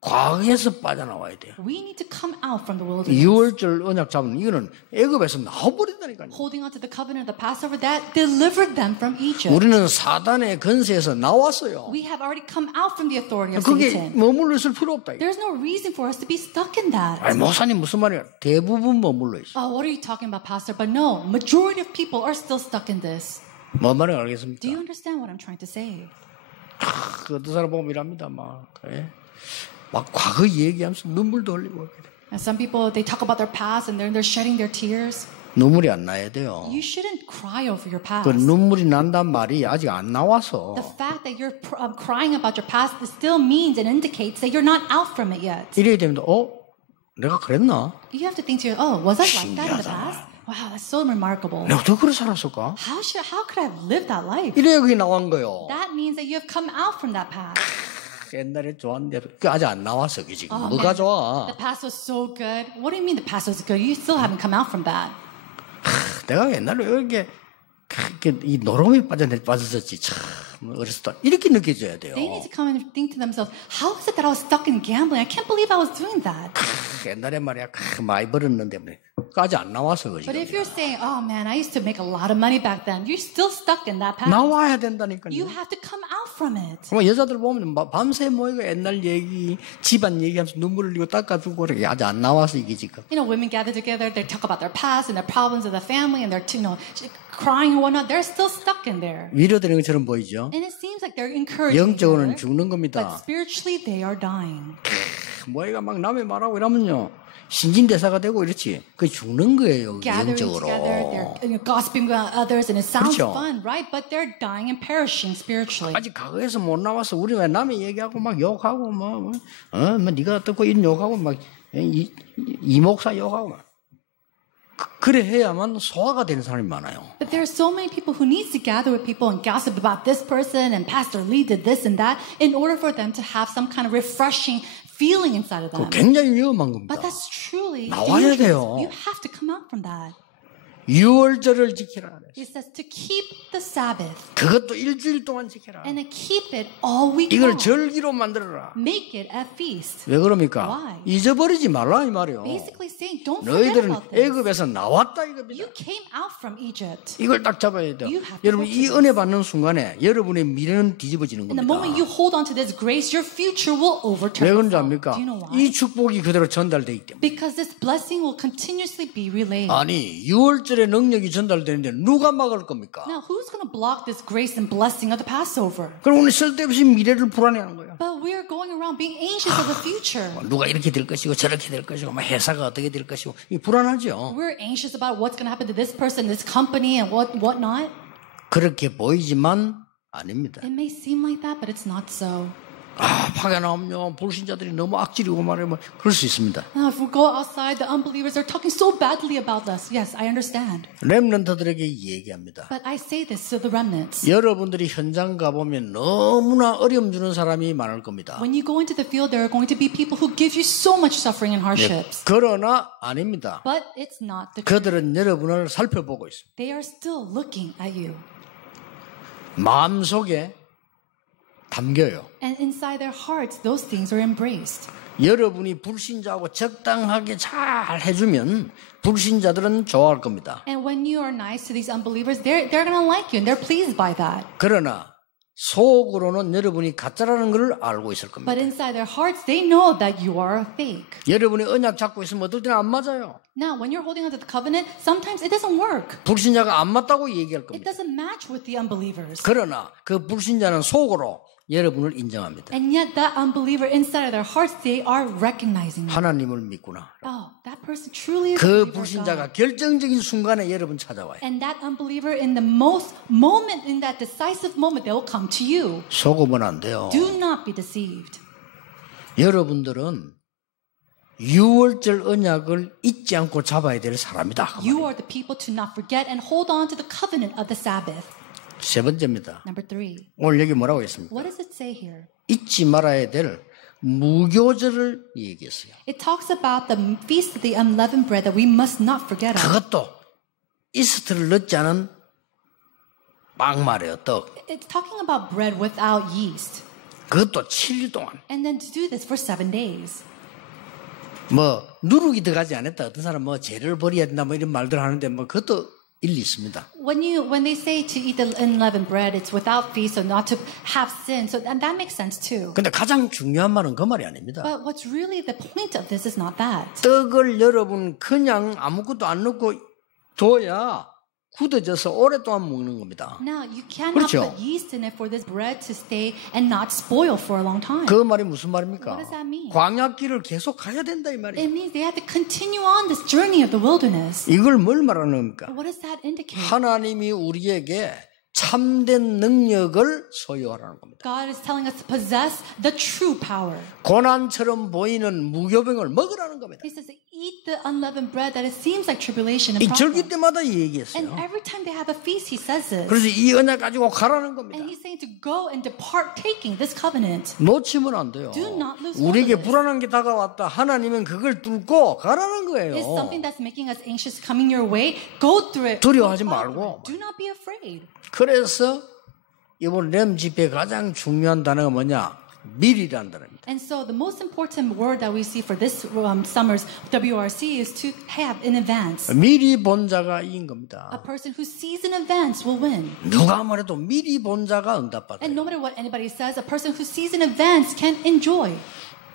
과거에서 빠져나와야 돼요. We need to come out from the wilderness. 6월절 언약 잡은 이거는 애굽에서 나와버린다니까요. Holding on to the covenant of the Passover, that delivered them from Egypt. 우리는 사단의 건세에서 나왔어요. We have already come out from the authority of 거기에 Satan. 머물러 있을 필요 없다. There's no reason for us to be stuck in that. 아니 목사님 무슨 말이야? 대부분 머물러 있어. Oh, what are you talking about, Pastor? But no, majority of people are still stuck in this. 뭔 말인지 알겠습니까? Do you understand what I'm trying to say? 그 어떤 사람 보면 이랍니다. 막 과거 얘기하면서 눈물도 흘리고. And some people, they talk about their past and they're shedding their tears. 눈물이 안 나야 돼요. You shouldn't cry over your 그 past. 눈물이 난단 말이 아직 안 나와서. The fact that you're crying about your past still means and indicates that you're not out from it yet. 이래야 됩니다. 내가 그랬나? You have to think to yourself, oh, was I like that in the 신기하다. past? Wow, that's so remarkable. 내가 어떻게 그래 살았을까? How could I have lived that life? 이래야 그게 나온 거예요. That means that you have come out from that past. 옛날에 좋았는데 그 아직 안 나왔어. 그게 지금. Oh, 뭐가 man, 좋아? The past was so good. What do you mean the past was good? You still haven't come out from that. 내가 옛날에 이렇게 이 노름에 빠졌었지. 참 어렸을 때 이렇게 느껴져야 돼요. They need to come and think to themselves, how is it that I was stuck in gambling? I can't believe I was doing that. 옛날에 말이야 많이 벌었는데 아직 안 나와서 그지. But if you're saying, oh man, I used to make a lot of money back then, you're still stuck in that past. 나와야 된다니까요. You have to come out from it. 그럼 여자들 보면 밤새 모이고 옛날 얘기, 집안 얘기하면서 눈물 흘리고 닦아주고 그래. 아직 안 나와서 이게 지금. You know, women gather together, they talk about their past and their problems of the family, and they're, crying and whatnot. They're still stuck in there. 위로되는 것처럼 보이죠. And it seems like they're encouraging each 영적으로는 other, 죽는 but 겁니다. spiritually they are dying. 뭐이가 막 남의 말하고 이러면요. 신진대사가 되고 이렇지. 그게 죽는 거예요. Gathering 영적으로. together, they're gossiping about others, and it sounds 그렇죠. fun, right? But they're dying and perishing spiritually. 아직 과거에서 못 나와서 우리 왜 남의 얘기하고 막 욕하고 뭐 네가 어떻고 이런 욕하고 막 이 목사 욕하고 막 그래 해야만 소화가 되는 사람이 많아요. But there are so many people who need to gather with people and gossip about this person and Pastor Lee did this and that in order for them to have some kind of refreshing feeling inside of them. 굉장히 위험한 겁니다. But that's truly 나와야 dangerous. 돼요. You have to come out from that. 유월절을 지키라. It says to keep the Sabbath 그것도 일주일 동안 지키라. and then keep it all week 이걸 long. 절기로 만들어라. Make it a feast. 왜 그럽니까? Why? 잊어버리지 말라 이 말이요. Basically saying, don't forget 너희들은 about this. 애굽에서 나왔다 이겁니다. You came out from Egypt. 이걸 딱 잡아야 돼요. You have to 여러분 hold 이 to 은혜 받는 순간에 여러분의 미래는 뒤집어지는 And the 겁니다. moment you hold on to this grace, your future will 왜 overturn 그런지 itself. 압니까? Do you know why? 이 축복이 그대로 전달되기 때문에. Because this blessing will continuously be relayed. 아니 6월절의 능력이 전달되는데 누가 막을 겁니까? Now, who's going to block this grace and blessing of the Passover? 그럼 우리 쓸데없이 미래를 불안해하는 거예요. But we are going around being anxious of the future. 누가 이렇게 될 것이고 저렇게 될 것이고 막 회사가 어떻게 될 것이고 이 불안하죠. We're anxious about what's going to happen to this person, this company, and whatnot. 그렇게 보이지만 아닙니다. It may seem like that, but it's not so. 파가 나오면 불신자들이 너무 악질이고 말하면 그럴 수 있습니다. Now, if we go outside, the unbelievers are talking so badly about us. Yes, I understand. 렘넌트들에게 얘기합니다. But I say this to the remnants. 여러분들이 현장 가보면 너무나 어려움 주는 사람이 많을 겁니다. When you go into the field, there are going to be people who give you so much suffering and hardships. 그러나 아닙니다. But it's not the truth. 그들은 여러분을 살펴보고 있습니다. They are still looking at you. 마음속에 담겨요. And inside their hearts, those things are embraced. 여러분이 불신자하고 적당하게 잘 해주면 불신자들은 좋아할 겁니다. And when you are nice to these unbelievers, they're going to like you and they're pleased by that. 그러나 속으로는 여러분이 가짜라는 걸 알고 있을 겁니다. But inside their hearts, they know that you are a fake. 여러분이 언약 잡고 있으면 어떨 때는 안 맞아요. Now, when you're holding onto the covenant, sometimes it doesn't work. 불신자가 안 맞다고 얘기할 It 겁니다. doesn't match with the unbelievers. 그러나 그 불신자는 속으로 여러분을 인정합니다. And yet that unbeliever inside of their hearts, they are recognizing you. 하나님을 믿구나. Oh, that person truly is a 그 believer of God. 불신자가 결정적인 순간에 여러분 찾아와요. And that unbeliever in the most moment, in that decisive moment, they will come to you. 속으면 안 돼요. Do not be deceived. 여러분들은 6월절 언약을 잊지 않고 잡아야 될 사람이다. You are the people to not forget and hold on to the covenant of the Sabbath. 세 번째입니다. Number 3. 오늘 여기 뭐라고 했습니까? What does it say here? 잊지 말아야 될 무교절을 얘기했어요. It talks about the feast of the unleavened bread that we must not forget of. 그것도 이스트를 넣지 않은 빵 말이에요. 떡. It's talking about bread without yeast. 그것도 7일 동안. And then to do this for 7 days. 뭐 누룩이 들어가지 않았다. 어떤 사람 뭐 죄를 버려야 된다. 뭐 이런 말들 하는데 뭐 그것도 일리 있습니다. When they say to eat the unleavened bread, it's without feast, so not to have sin. So and that makes sense too. 근데 가장 중요한 말은 그 말이 아닙니다. But what's really the point of this is not that. 떡을 여러분 그냥 아무것도 안 넣고 둬야 굳어져서 오랫동안 먹는 겁니다. Now you cannot 그렇죠? put yeast in it for this bread to stay and not spoil for a long time. 그 말이 무슨 말입니까? What does that mean? 광야길을 계속 가야 된다 이 말이에요. It means they have to continue on this journey of the wilderness. 이걸 뭘 말하는 겁니까? What does that indicate? 하나님이 우리에게 참된 능력을 소유하라는 겁니다. God is telling us to possess the true power. 고난처럼 보이는 무교병을 먹으라는 겁니다. He says to eat the unleavened bread that it seems like tribulation and 이 절기 problem. 때마다 And 얘기했어요. every time they have a feast, he says this. 그래서 이 언약 가지고 가라는 겁니다. And he's saying to go and depart taking this covenant. 놓치면 안 돼요. Do not lose 우리에게 hold of this. 불안한 게 다가왔다. 하나님은 그걸 뚫고 가라는 거예요. It's something that's making us anxious coming your way. Go through it. 두려워하지 Go through 말고. it. Do not be afraid. 그래서 이번 렘 집회 가장 중요한 단어가 뭐냐? 미리란 단어입니다. And so the most important word that we see for this summer's WRC is to have in advance. 미리 본 자가 이긴 겁니다. A person who sees in advance will win. 누가 뭐래도 미리 본 자가 응답받아요. And no matter what anybody says, a person who sees in advance can enjoy.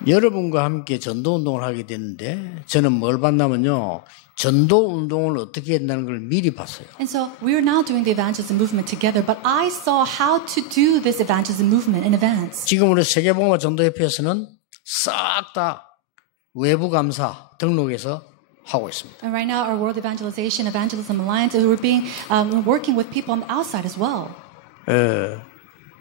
여러분과 함께 전도 운동을 하게 됐는데 저는 뭘 봤냐면요. 전도 운동을 어떻게 한다는 걸 미리 봤어요. And so we are now doing the evangelism movement together, but I saw how to do this evangelism movement in advance. 지금 우리 세계복음화 전도협회에서는 싹 다 외부 감사 등록해서 하고 있습니다. And right now, our World Evangelization Evangelism Alliance, we're working with people on the outside as well.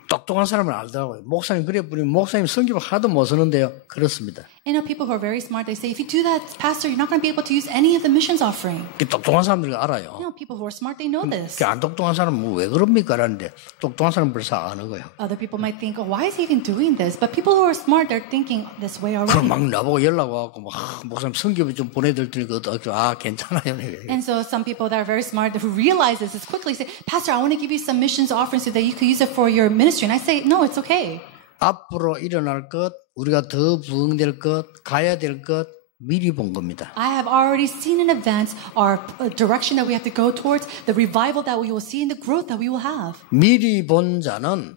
똑똑한 사람을 알더라고요. 목사님 그래 뿌리면 목사님 성경 하나도 못 쓰는데요. 그렇습니다. You know, people who are very smart, they say, if you do that, Pastor, you're not going to be able to use any of the missions offering. 똑똑한 사람들이 알아요. You know, people who are smart, they know this. 안 똑똑한 사람은 뭐 왜 그럽니까? 라는데 똑똑한 사람은 벌써 아는 거예요. Other people might think, oh, why is he even doing this? But people who are smart, they're thinking this way already. 그럼 막 나보고 연락 와갖고 목사님 성경을 좀 보내드릴 테니까 괜찮아요. And so some people that are very smart who realize this quickly say, Pastor, I want to give you some missions offerings so that you can use it for your ministry. And I say, no, it's okay. 앞으로 일어날 것, 우리가 더 부흥될 것, 가야 될 것 미리 본 겁니다. I have already seen in advance our direction that we have to go towards, the revival that we will see, and the growth that we will have. 미리 본 자는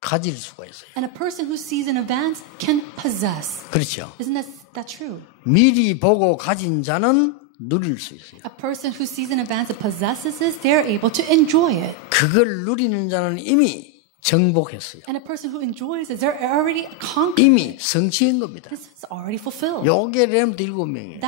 가질 수가 있어요. And a person who sees in advance can possess. 그렇죠. Isn't that true? 미리 보고 가진 자는 누릴 수 있어요. A person who sees in advance and possesses this, they're able to enjoy it. 그걸 누리는 자는 이미 정복했어요. And a person who enjoys it, they're already conquered. 이미 성취한 겁니다. This is already fulfilled. 요게 렘트 7명이에요.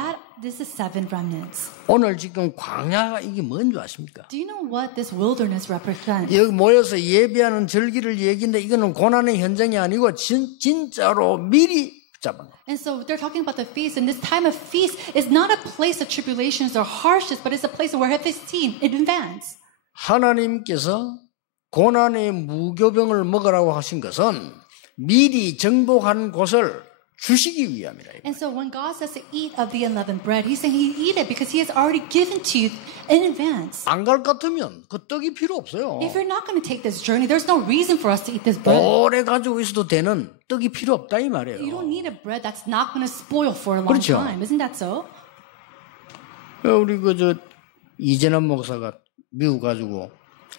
This is 7 remnants. 오늘 지금 광야가 이게 뭔지 아십니까? Do you know what this wilderness represents? 여기 모여서 예배하는 절기를 얘기인데 이거는 고난의 현장이 아니고 진짜로 미리 붙잡은 거예요. And so they're talking about the feast, and this time of feast is not a place of tribulations or harshness, but it's a place where have they seen in advance. 하나님께서 고난의 무교병을 먹으라고 하신 것은 미리 정복한 곳을 주시기 위함이라. And so when God says to eat of the unleavened bread, He's saying He eat it because He has already given to you in advance. 안 갈 것 같으면 그 떡이 필요 없어요. If you're not going to take this journey, there's no reason for us to eat this bread. 오래 가지고 있어도 되는 떡이 필요 없다 이 말이에요. You don't need a bread that's not going to spoil for a long 그렇죠. time. Isn't that so? 우리 이재남 목사가 미국 가지고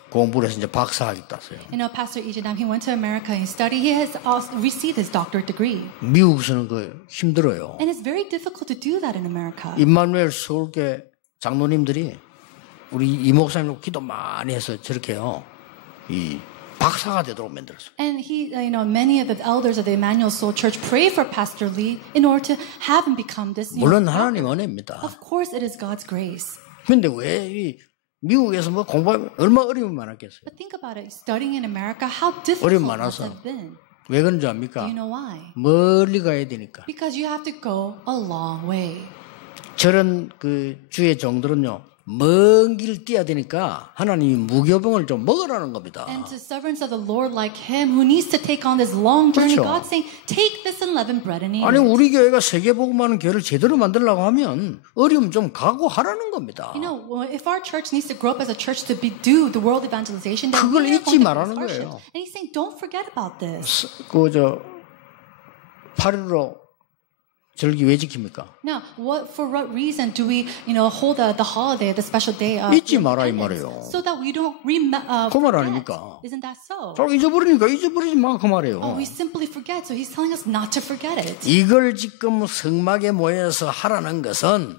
공부를 해서 이제 박사학위 땄어요. You know, Pastor Ijedam, he went to America and studied. He has also received his doctorate degree. 미국에서는 힘들어요. And it's very difficult to do that in America. 임마누엘 서울교 장로님들이 우리 이 목사님 기도 많이 해서 저렇게요. 이 박사가 되도록 만들었어요. And many of the elders of the Emmanuel Soul Church pray for Pastor Lee in order to have him become this. 물론 하나님 은혜입니다. Of course, it is God's grace. 근데 왜 미국에서 뭐 공부하면 얼마나 어려움이 많았겠어요. But think about it. Studying in America, how difficult 어려움 must 많아서. have been. 왜 그런지 압니까? Do you know why? 멀리 가야 되니까. Because you have to go a long way. 저런 주의 종들은요. 먼 길 뛰어야 되니까 하나님이 무교병을 좀 먹으라는 겁니다. And to servants of the Lord like him who needs to take on this long journey, 그렇죠. God's saying, take this unleavened bread and eat 아니 it. 우리 교회가 세계복음하는 교회를 제대로 만들려고 하면 어려움 좀 각오하라는 겁니다. You know, if our church needs to grow up as a church to do the world evangelization, then 그걸 we are 잊지 going to 말라는 face hardships. 거예요. And he's saying, don't forget about this. 8.15 절기 왜 지킵니까? Now, for what reason do we, hold the holiday, the special day of 잊지 마라 이 independence? 말이에요. So that we don't 그 말 아닙니까? Isn't that so? 저 잊어버리니까 잊어버리지 마 그 말이에요. We simply forget. So he's telling us not to forget it. 이걸 지금 성막에 모여서 하라는 것은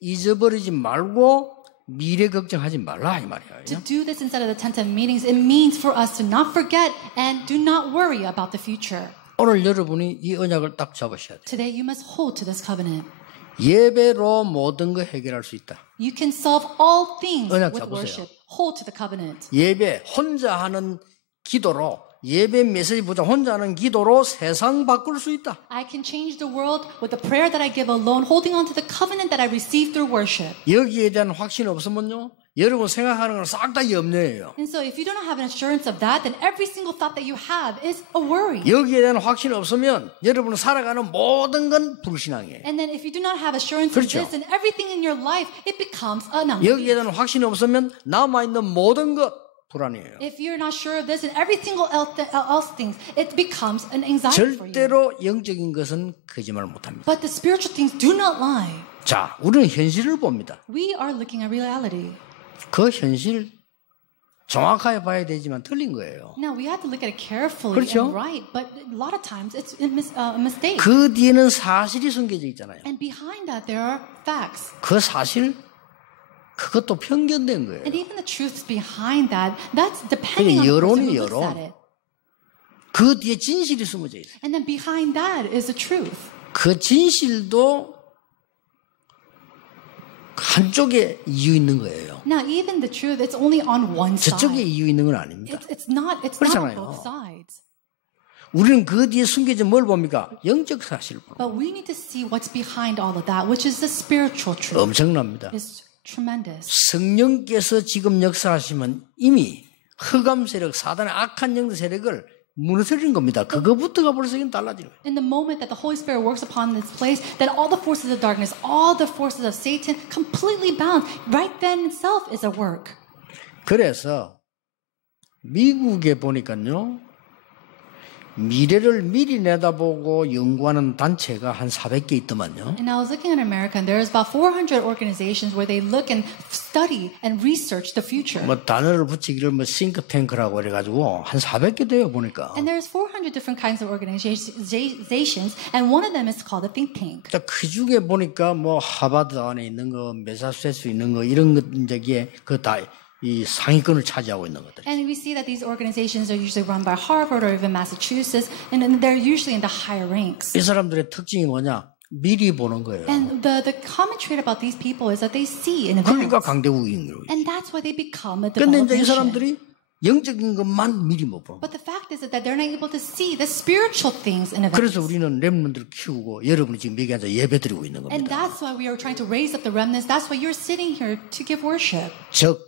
잊어버리지 말고 미래 걱정하지 말라 이 말이에요. To do this instead of the tent of meetings, it means for us to not forget and do not worry about the future. 오늘 여러분이 이 언약을 딱 잡으셔야 돼요. Today you must hold to this covenant. 예배로 모든 거 해결할 수 있다. You can solve all things 언약 with 잡으세요. worship. Hold to the covenant. 예배 혼자 하는 기도로 예배 메시지 보자 혼자 하는 기도로 세상 바꿀 수 있다. I can change the world with the prayer that I give alone, holding on to the covenant that I received through worship. 여기에 대한 확신 없으면요. 여러분 생각하는 건 싹 다 염려예요. And so if you don't have an assurance of that, then every single thought that you have is a worry. 여기에 대한 확신 없으면 여러분은 살아가는 모든 건 불신앙이에요. And then if you do not have assurance 그렇죠. of this, then everything in your life, it becomes an 여기에 unbelief. 대한 확신이 없으면 남아있는 모든 것 불안이에요. If you're not sure of this and every single else things, it becomes an anxiety for you. 절대로 영적인 것은 거짓말 못합니다. But the spiritual things do not lie. 자, 우리는 현실을 봅니다. We are looking at reality. 그 현실 정확하게 봐야 되지만 틀린 거예요. Now we have to look at it carefully 그렇죠? and right, but a lot of times it's a mistake. 그 뒤에는 사실이 숨겨져 있잖아요. And behind that there are facts. 그 사실 그것도 편견된 거예요. And even the truths behind that, that's depending on the person 여론이 who looks 여론. at it. 그 뒤에 진실이 숨어져 있어요. And then behind that is the truth. 그 진실도 한쪽에 이유 있는 거예요. Now even the truth, it's only on one 저쪽에 side. 이유 있는 건 아닙니다. It's not on 그렇잖아요. both sides. 우리는 그 뒤에 숨겨진 뭘 봅니까? 영적 사실을 봅니다. But we need to see what's behind all of that, which is the spiritual truth. 엄청납니다. It's tremendous. 성령께서 지금 역사하시면 이미 흑암 세력, 사단의 악한 영적 세력을 무너뜨리는 겁니다. 그거부터가 벌써 지금 달라지는 거예요. In the moment that the Holy Spirit works upon this place, that all the forces of darkness, all the forces of Satan completely bound, right then itself is a work. 그래서 미국에 보니까요. 미래를 미리 내다보고 연구하는 단체가 한 400개 있더만요. And I was looking at America, and there's about 400 organizations where they look and study and research the future. 뭐 단어를 붙이기를 뭐 싱크탱크라고 그래가지고 한 400개 돼요 보니까. And there's 400 different kinds of organizations, and one of them is called a think tank. 그 중에 보니까 뭐 하버드 안에 있는 거, 매사추세츠 있는 거 이런 것 저기에 그 다 이 상위권을 차지하고 있는 것들. And we see that these organizations are usually run by Harvard or even Massachusetts, and they're usually in the higher ranks. 이 사람들의 특징이 뭐냐? 미리 보는 거예요. And the common trait about these people is that they see in 그러니까 advance. 강대국인 거예요. And that's why they become a 그런데 developed 이제 이 nation. 사람들이 영적인 것만 미리 못 보는 거예요. But the fact is that they're not able to see the spiritual things in advance. 그래서 우리는 렘넌트를 키우고 여러분이 지금 여기 앉아 예배 드리고 있는 And 겁니다. that's why we are trying to raise up the remnants. That's why you're sitting here to give worship. 즉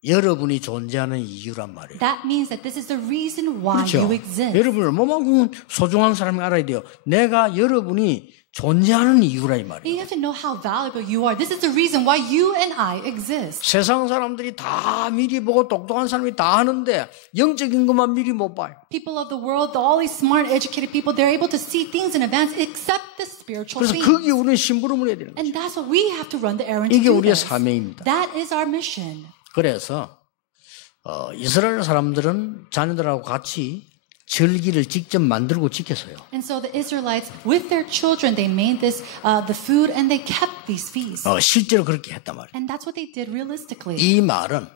여러분이 존재하는 이유란 말이에요. That means that this is the reason why 그렇죠? you exist. 여러분을 얼마만큼 소중한 사람이 알아야 돼요. 내가 여러분이 존재하는 이유라 이 말이에요. You have to know how valuable you are. This is the reason why you and I exist. 세상 사람들이 다 미리 보고 똑똑한 사람이 다 하는데 영적인 것만 미리 못 봐요. People of the world, all these smart, educated people, they're able to see things in advance except the spiritual 그래서 things. 거기에 우리는 심부름을 해야 되는 거예요. And that's what we have to run the errand to 이게 do 우리의 this. 사명입니다. That is our mission. 그래서 이스라엘 사람들은 자녀들하고 같이 절기를 직접 만들고 지켰어요. And so the Israelites, with their children, they made this, the food, and they kept these feasts. 실제로 그렇게 했단 말이에요. And that's what they did realistically. 이 말은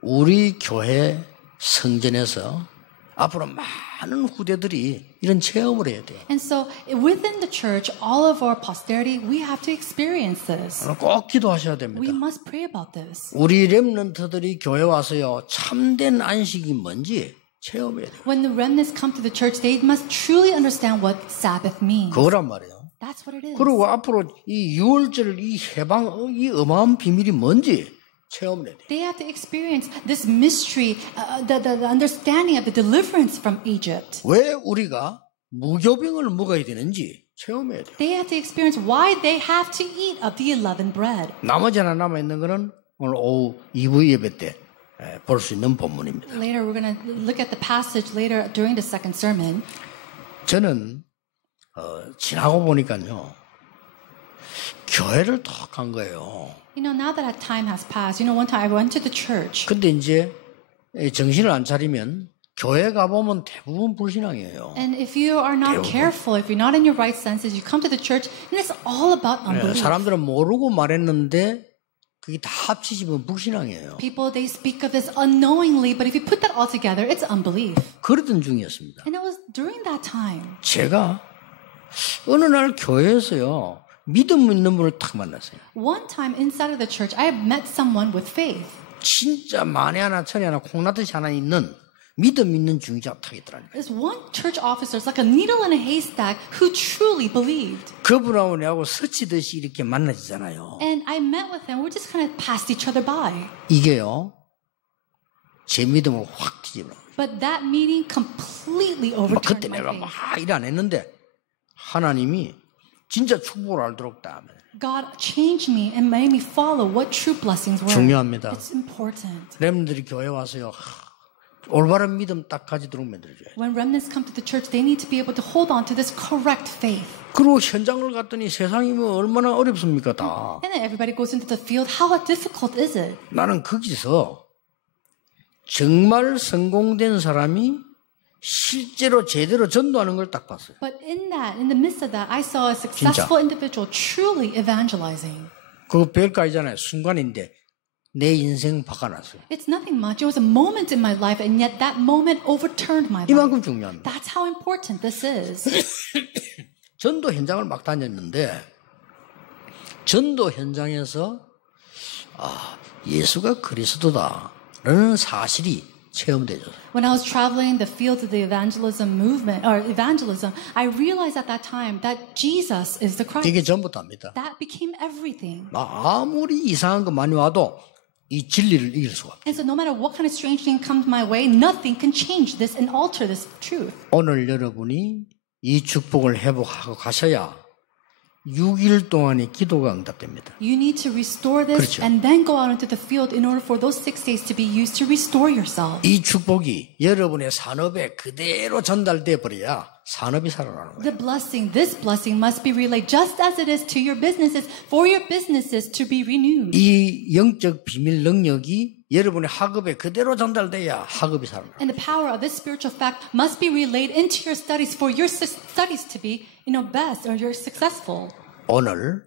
우리 교회 성전에서 앞으로 많은 후대들이 이런 체험을 해야 돼요. And so within the church, all of our posterity, we have to experience this. 꼭 기도하셔야 됩니다. We must pray about this. 우리 렘넌트들이 교회 와서요 참된 안식이 뭔지 체험해야 돼요. When the remnants come to the church, they must truly understand what Sabbath means. 그거란 말이에요. That's what it is. 그리고 앞으로 이 6월절 이 해방 이 어마어마한 비밀이 뭔지 체험을 해야 돼요. They have to experience this mystery, the understanding of the deliverance from Egypt. 왜 우리가 무교병을 먹어야 되는지 체험해야 돼요. They have to experience why they have to eat of the unleavened bread. 나머지 하나 남아있는 거는 오늘 오후 2부 예배 때 볼 수 있는 본문입니다. Later, we're going to look at the passage later during the second sermon. 저는 지나고 보니까요. 교회를 턱 간 거예요. You know, now that time has passed, one time I went to the church. 근데 이제 정신을 안 차리면 교회 가보면 대부분 불신앙이에요. And if you are not careful, if you're not in your right senses, you come to the church and it's all about unbelief. 사람들은 모르고 말했는데 그게 다 합치지면 불신앙이에요. People, they speak of this unknowingly, but if you put that all together, it's unbelief. 그러던 중이었습니다. And it was during that time. 제가 어느 날 교회에서요. 믿음 있는 분을 딱 만났어요. One time inside of the church, I met someone with faith. 진짜 만에 하나 천에 하나 콩나듯이 하나 있는 믿음 있는 중자가 딱 있더라고요. This one church officer is like a needle in a haystack who truly believed. 그분하고 내하고 스치듯이 이렇게 만나지잖아요. And I met with him. We just kind of passed each other by. 이게요. 제 믿음을 확 뒤집어. But that meeting completely 그때 overturned my 내가 faith. 막 일 안 했는데 하나님이 진짜 축복을 알도록 다 하면 God changed me and made me follow what true blessings were. 중요합니다. It's important. 렘들이 교회 와서요. 올바른 믿음 딱 가지도록 만들어줘요. When remnants come to the church, they need to be able to hold on to this correct faith. 그리고 현장을 갔더니 세상이 뭐 얼마나 어렵습니까 다. And then everybody goes into the field. How difficult is it? 나는 거기서 정말 성공된 사람이 실제로 제대로 전도하는 걸 딱 봤어요. But in the midst of that, I saw a successful individual truly evangelizing. 그거 별거 아니잖아요. 순간인데 내 인생 바꿔놨어요. It's nothing much. It was a moment in my life, and yet that moment overturned my life. 이만큼 중요합니다. That's how important this is. 전도 현장을 막 다녔는데 전도 현장에서 예수가 그리스도다라는 사실이 체험되죠. When I was traveling the field of the evangelism movement or evangelism, I realized at that time that Jesus is the Christ. 이게 전부터입니다. That became everything. 아무리 이상한 거 많이 와도 이 진리를 이길 수가 없어요. And so no matter what kind of strange thing comes my way, nothing can change this and alter this truth. 오늘 여러분이 이 축복을 회복하고 가셔야 6일 동안의 기도가 응답됩니다. You need to restore this 그렇죠. and then go out into the field in order for those 6 days to be used to restore yourself. 이 축복이 여러분의 산업에 그대로 전달돼 버려야 산업이 살아나는 거예요. The blessing, this blessing must be relayed just as it is to your businesses for your businesses to be renewed. 이 영적 비밀 능력이 여러분의 학업에 그대로 전달돼야 학업이 살아나요. And the power of this spiritual fact must be relayed into your studies for your studies to be, best or you're successful. 오늘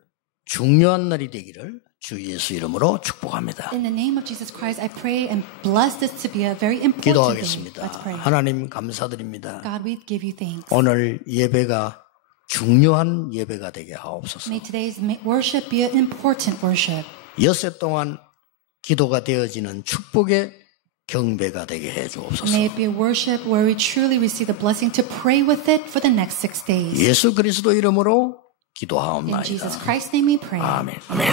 중요한 날이 되기를 주 예수 이름으로 축복합니다. In the name of Jesus Christ, I pray and bless this to be a very important day. 기도하겠습니다. Let's pray. 하나님 감사드립니다. God, we give you thanks. 오늘 예배가 중요한 예배가 되게 하옵소서. May today's worship be an important worship. 엿새 동안 기도가 되어지는 축복의 경배가 되게 해 주옵소서. May it be a worship where we truly receive the blessing to pray with it for the next 6 days. 예수 그리스도 이름으로 In 기도하옵나이다. Jesus Christ's name we pray. 아멘. 아멘.